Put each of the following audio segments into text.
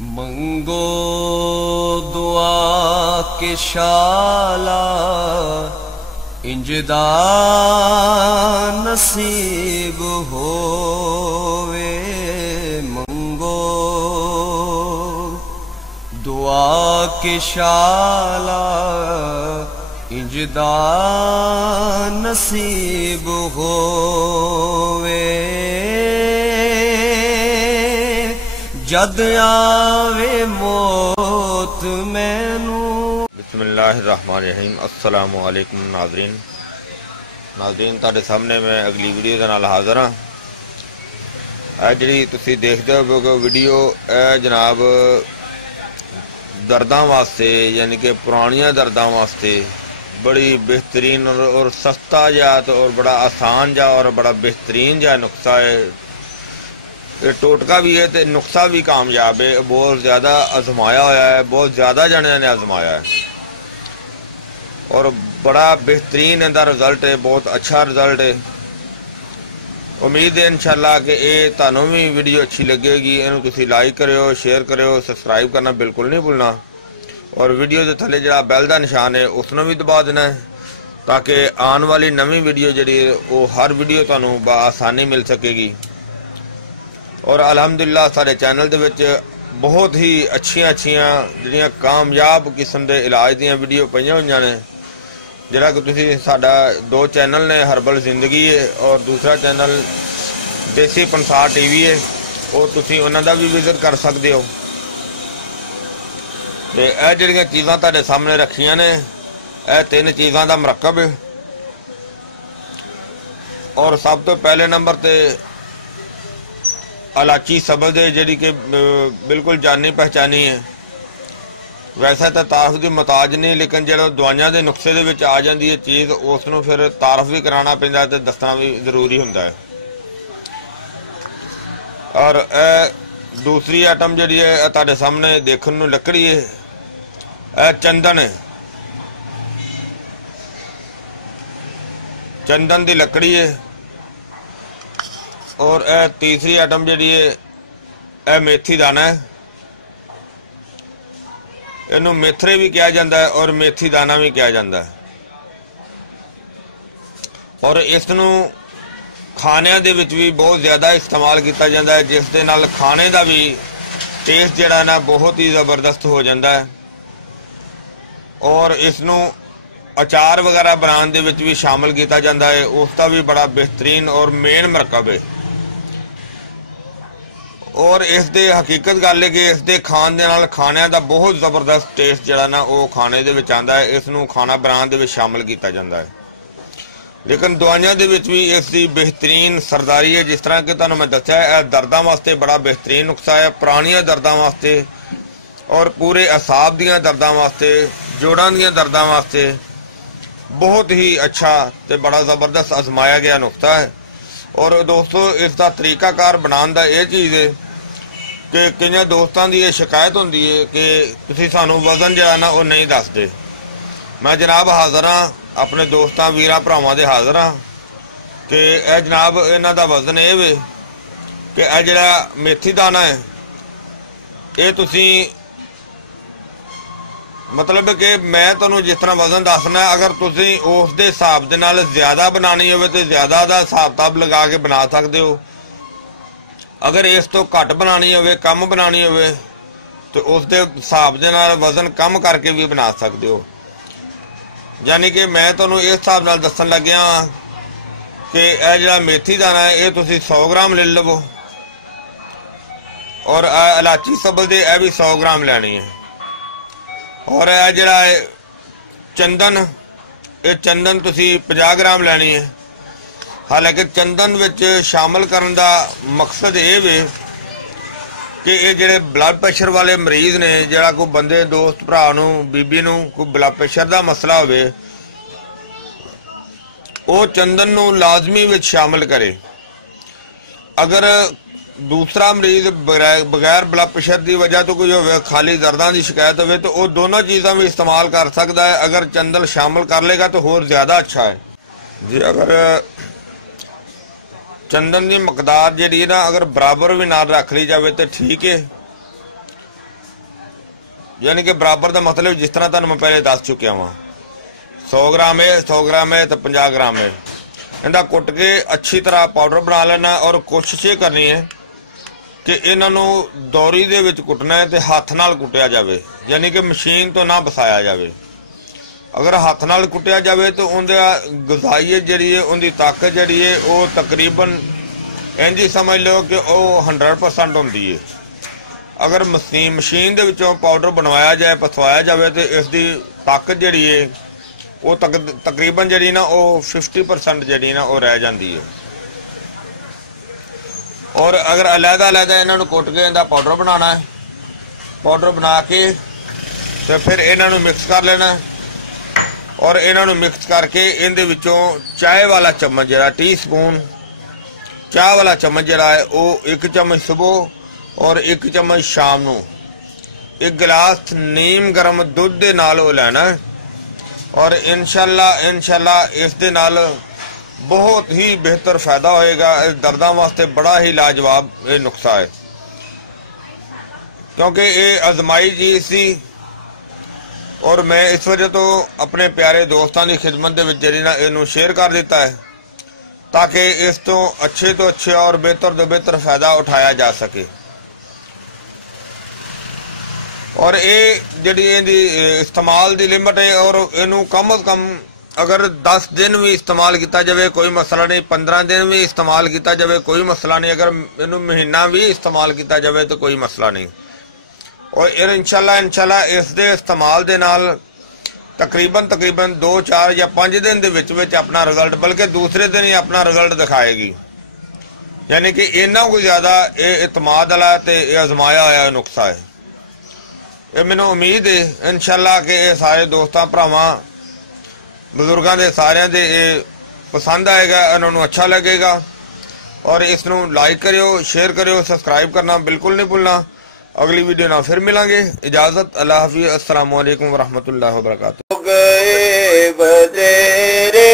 मंगो दुआ के शाला इंजदा नसीब होवे। मंगो दुआ के शाला इंजदा नसीब होवे। जद आवे मौत मैनू। बिस्मिल्लाहिर्रहमानिर्रहीम। अस्सलामु अलैकुम नाज़रीन तुहाडे सामने मैं अगली वीडियो दे नाल हाज़र हाँ। जिहड़ी तुसीं देखदे हो वीडियो जनाब दर्दां वास्ते यानी कि पुरानियां दर्दां वास्ते बड़ी बेहतरीन और सस्ता जा और बड़ा आसान जा और बड़ा बेहतरीन जा नुस्खा है। ये टोटका भी है तो नुस्खा भी कामयाब है। बहुत ज़्यादा आजमाया होया है, बहुत ज़्यादा जने ने आजमाया है और बड़ा बेहतरीन इहदा रिजल्ट है, बहुत अच्छा रिजल्ट है। उम्मीद है इंशाअल्लाह कि ये तुहानू भी वीडियो अच्छी लगेगी। इहनू तुसीं लाइक करियो, शेयर करियो, सबसक्राइब करना बिल्कुल नहीं भूलना और वीडियो के थले जिहड़ा बैल का निशान है उसनू भी दबा देना है ताकि आने वाली नवी वीडियो जिहड़ी वो हर वीडियो तुहानू आसानी मिल सकेगी। और अलहमदुलिल्लाह सारे चैनल दे विच बहुत ही अच्छियां जिहड़ियां कामयाब किस्म के इलाज दियां वीडियो पईयां होईयां ने। जिहड़ा कि तुसीं साडा दो चैनल ने, हर्बल जिंदगी है और दूसरा चैनल देसी पंसार टीवी है, वो तुसीं उन्हां दा भी विजिट कर सकदे हो। ते इह जिहड़ियां चीज़ां तुहाडे सामने रखियां ने इह तीन चीज़ां दा मरकब है। और सब तो पहले नंबर ते इलाची सबज है जिहड़ी कि बिल्कुल जानी पहचानी है। वैसे तो तारफ की मुताज नहीं, लेकिन जो दवाइयां के नुस्खे दे विच आ जाती है चीज़ उसनों फिर तारफ भी कराना पैंदा ते दसना भी जरूरी हुंदा है। और दूसरी आइटम जिहड़ी है तुहाडे सामने देखने नूं लकड़ी है, चंदन है, चंदन की लकड़ी है। और तीसरी आइटम जिहड़ी है मेथी दाना है। इनू मेथरे भी कहा जाता है और मेथी दाना भी कहा जाता है। और इसनू खाने दे विच भी बहुत ज़्यादा इस्तेमाल किया जाता है, जिस दे नाल खाने का भी टेस्ट जिहड़ा ना बहुत ही ज़बरदस्त हो जाता है। और इसनू अचार वगैरह बनाने दे विच भी शामिल किया जाता है, उसका भी बड़ा बेहतरीन और मेन मरकब है। और इस दे हकीकत गल है कि इस दे खाण दे नाल खाने का बहुत ज़बरदस्त टेस्ट जिहड़ा ना वो खाने दे विच आंदा है। इसनू खाना बनाने दे विच शामिल किया जाता है। लेकिन दवाइयां दे विच भी इसकी बेहतरीन सरदारी है। जिस तरह कि तुहानू मैं दस्सिया है दर्दां वास्ते बड़ा बेहतरीन नुस्खा है, पुरानियां दर्दां वास्ते और पूरे असाब दीयां दर्दां वास्ते, जोड़ां दीयां दर्दां वास्ते बहुत ही अच्छा ते बड़ा ज़बरदस्त आजमाया गया नुस्खा है। और दोस्तों इसका तरीकाकार बनाने का यह चीज़ है कि कई दोस्तों की यह शिकायत होती है कि तुसीं सानू वजन जिहड़ा ना वो नहीं दसदे। मैं जनाब हाज़र हाँ, अपने दोस्तों वीरां भरावां दे हाज़र हाँ कि यह जनाब इन्हां दा वजन ये वे कि यह जिहड़ा मेथी दाना है ये तुसीं मतलब कि मैं तुहानू जिस तरह वजन दसना है, अगर तुसीं उस दे हिसाब दे नाल ज़्यादा बनानी होवे तो ज़्यादा दा हिसाब किताब लगा के बना सकते हो। अगर इस तो घट बनानी होवे, कम बनानी होवे तो उस दे हिसाब दे नाल वजन कम करके भी बना सकते हो। यानी कि मैं तुहानू इस हिसाब नाल दस्सण लग्या कि यह जिहड़ा मेथी दाना है ये तुसीं 100 ग्राम ले लवो और इलाची सबज दे यह भी 100 ग्राम लैनी है। और यह जिहड़ा चंदन, ये चंदन तुसीं 50 ग्राम लैनी है। हालांकि चंदन विच शामिल करने का मकसद ये वे कि ये जिहड़े ब्लड प्रेशर वाले मरीज ने, जिहड़ा कोई बंदे दोस्त भरा नूं बीबी नूं कोई ब्लड प्रेशर का मसला होवे वो चंदन नूं लाजमी विच शामिल करे। अगर दूसरा मरीज बगैर ब्लड प्रेशर की वजह तो कोई हो खाली दर्दां की शिकायत हो तो वो दोनों चीज़ां भी इस्तेमाल कर सकता है। अगर चंदन शामिल कर लेगा तो होर ज़्यादा अच्छा है जी। अगर चंदन की मकदार जी ना अगर बराबर भी ना रख ली जाए तो ठीक है, यानी कि बराबर का मतलब जिस तरह तुहानूं मैं पहले दस चुकिया वा 100 ग्राम है 100 ग्राम है तो 50 ग्राम है। इनका कुट के अच्छी तरह पाउडर बना लेना और कोशिश ये करनी है कि इन्हों दौरी दे विच कुटना है तो हाथ नाल कुटिया जाए, यानी कि मशीन तो ना बसाया जाए। अगर हाथ नाल कुटिया जाए तो उनका गजाइयत जी है, उनकी ताकत जी है वो तकरीबन इंज ही समझ लो कि वह 100% होंगी है। अगर मशीन दे विचों पाउडर बनवाया जाए पथवाया जाए तो इसकी ताकत जी है वो तकरीबन जी ना वो 50% जी ना वो रह जाती है। और अगर अलहदा अलहदा इन्हों कुट के इनका पाउडर बनाना है, पाउडर बना के तो फिर इन्हों मिक्स कर लेना और इन्हों मिक्स करके इनदे विचों चाय वाला चम्मच जरा टी स्पून चाह वाला चम्मच जरा है वो 1 चम्मच सुबह और 1 चम्मच शाम नूं 1 गिलास नीम गर्म दुध दे नाल वो लेना है। और इंशाल्लाह इस दे नाल बहुत ही बेहतर फायदा होएगा। इस दर्दां वास्ते बड़ा ही लाजवाब ये नुस्खा है, क्योंकि ये आजमाई चीज सी और मैं इस वजह तो अपने प्यारे दोस्तों की खिदमत दे विच जरी ना इनू शेयर कर दिता है ताकि इस तो अच्छे और बेहतर फायदा उठाया जा सके। और ये जी इस्तेमाल की लिमिट है और इनू कम अज कम अगर 10 दिन भी इस्तेमाल किया जाए कोई मसला नहीं, 15 दिन भी इस्तेमाल किया जाए कोई मसला नहीं, अगर इनू महीना भी इस्तेमाल किया जाए तो कोई मसला नहीं। और इंशाल्लाह इस दे इस्तेमाल दे नाल तकरीबन 2, 4 या 5 दिन दे विच अपना रिजल्ट बल्कि दूसरे दिन ही अपना रिजल्ट दिखाएगी। यानी कि इन्ना कोई ज्यादा ये इतमाद वाला ते आजमाया होया नुस्खा है। ये मैनू उम्मीद है इंशाल्लाह कि ये सारे दोस्तों भरावां बजुर्गों के सारे दे पसंद आएगा, इन्होंने अच्छा लगेगा। और इसनू लाइक करियो, शेयर करियो, सब्सक्राइब करना बिल्कुल नहीं भूलना। अगली वीडियो ना फिर मिलेंगे। इजाजत, अल्लाह हाफिज़, अस्सलाम वालेकुम वरहमतुल्लाहि वबरकातुहू। गए बतेरे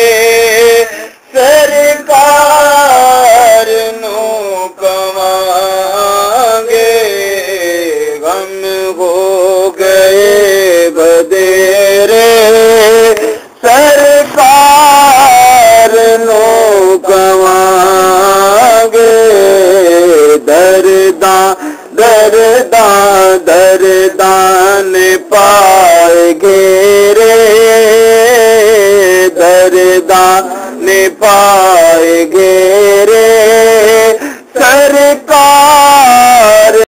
सरकार नू कमांगे, गम हो गए बतेरे सरकार नू कमांगे, दर्दां ने पाए घेरे